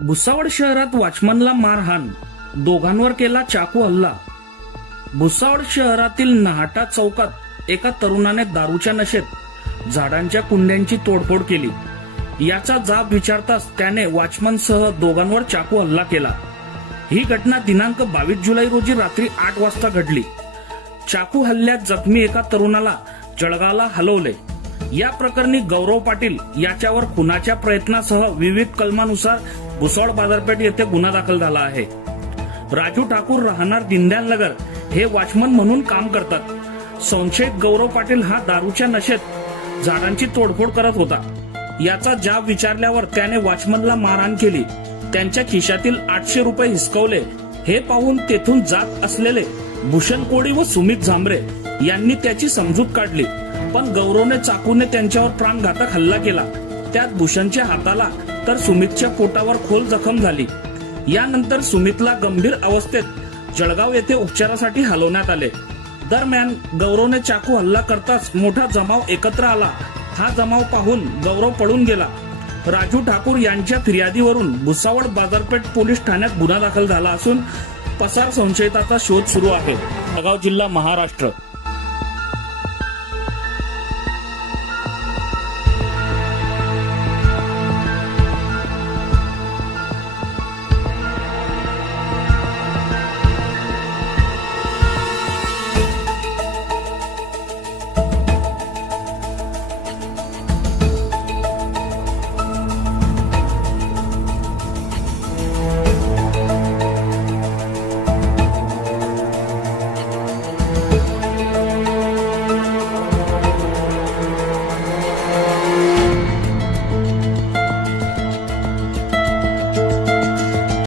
भुसावळ शहरात वॉचमनला मारहाण. दोघांवर केला चाकू हल्ला. भुसावळ शहरातील नहाटा चौकात एका तरुणाने दारूच्या नशेत झाडांच्या कुंड्यांची तोडफोड केली. याचा जाब विचारताच त्याने वॉचमनसह दोघांवर चाकू हल्ला केला. ही घटना दिनांक बावीस जुलै रोजी रात्री आठ वाजता घडली. चाकू हल्ल्यात जखमी एका तरुणाला जळगावला हलवले. या प्रकरणी गौरव पाटील याच्यावर खुनाच्या प्रयत्नासह विविध कलमानुसार भुसावळ बाजारपेठ येथे गुन्हा दाखल झाला आहे. राजू ठाकूर राहणार दिंद्यान नगर हे वॉचमन म्हणून काम करतात. संशयित गौरव पाटील हा दारूच्या नशेत झाडांची तोडफोड करत होता. याचा जाब विचारल्यावर त्याने वॉचमनला मारहाण केली. त्यांच्या खिशातील आठशे रुपये हिसकवले. हे पाहून तेथून जात असलेले भूषण कोळी व सुमित झांबरे यांनी त्याची समजूत काढली. पण गौरवने चाकूने त्यांच्यावर प्राणघातक हल्ला केला. त्यात भूषणच्या हाताला तर सुमितच्या पोटावर खोल जखम झाली. यानंतर सुमितला गंभीर अवस्थेत जळगाव येथे उपचारासाठी हलवण्यात आले. दरम्यान गौरवने चाकू हल्ला करताच मोठा जमाव एकत्र आला. हा जमाव पाहून गौरव पळून गेला. राजू ठाकूर यांच्या फिर्यादीवरून भुसावळ बाजारपेठ पोलीस ठाण्यात गुन्हा दाखल झाला असून पसार संशयिताचा शोध सुरू आहे. जळगाव जिल्हा महाराष्ट्र